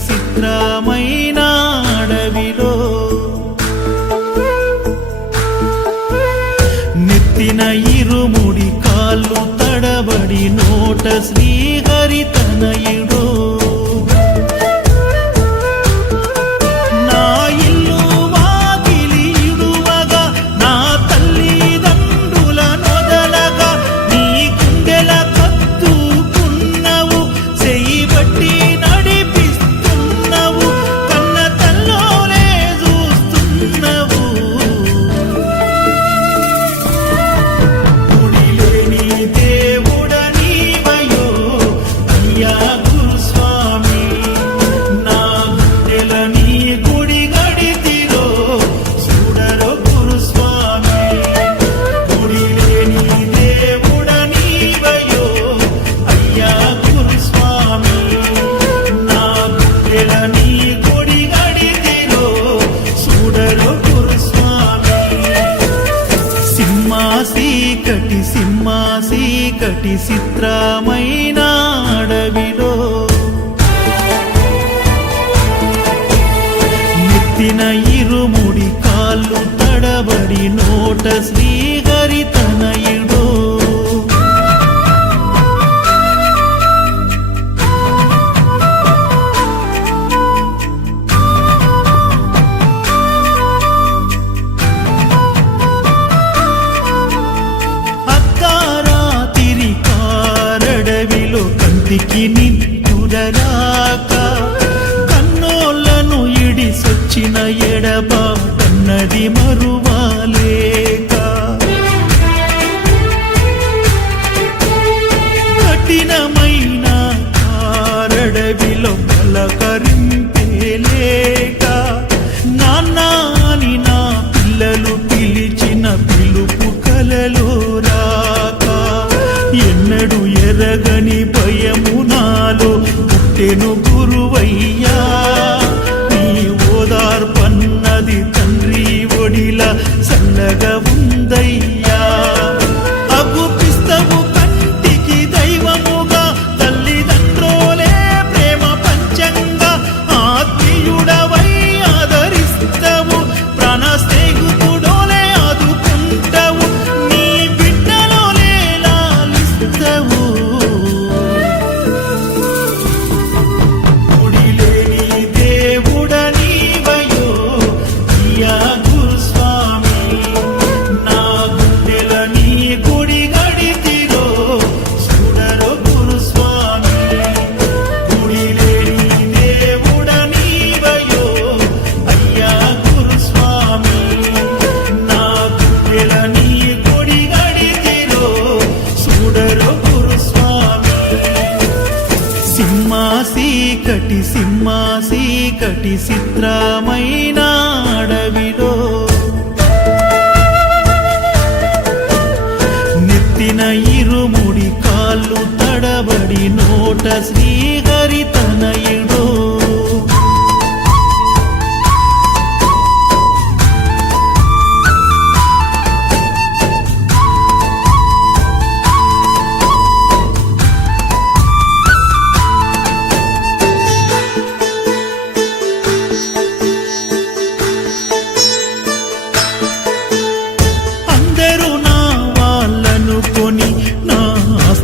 വിചിത്ര చీకటి చిత్రమైన అడవిలో నెత్తిన ఇరుముడి కాళ్ళు తడబడి నోట శ్రీహరిత బ్రతికి నిధి minha చక్కటి చిత్రమైన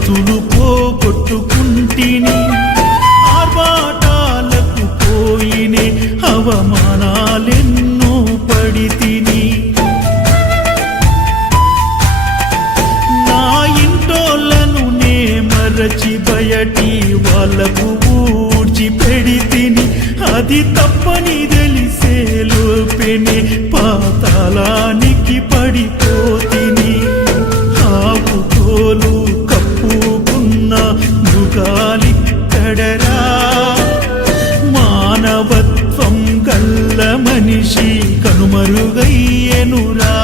గుర్తులు పోగొట్టుకుంటిని ఆర్వాటాలకు పోయినే అవమానాలెన్నో పడితిని. నా ఇంటోళ్ళను నే మరచి బయటి వాళ్ళకు ఊడ్చి పెడితిని. అది తప్పని దగ్గరా మానవత్వం గల్ల మనిషి కనుమరుగయ్యనురా.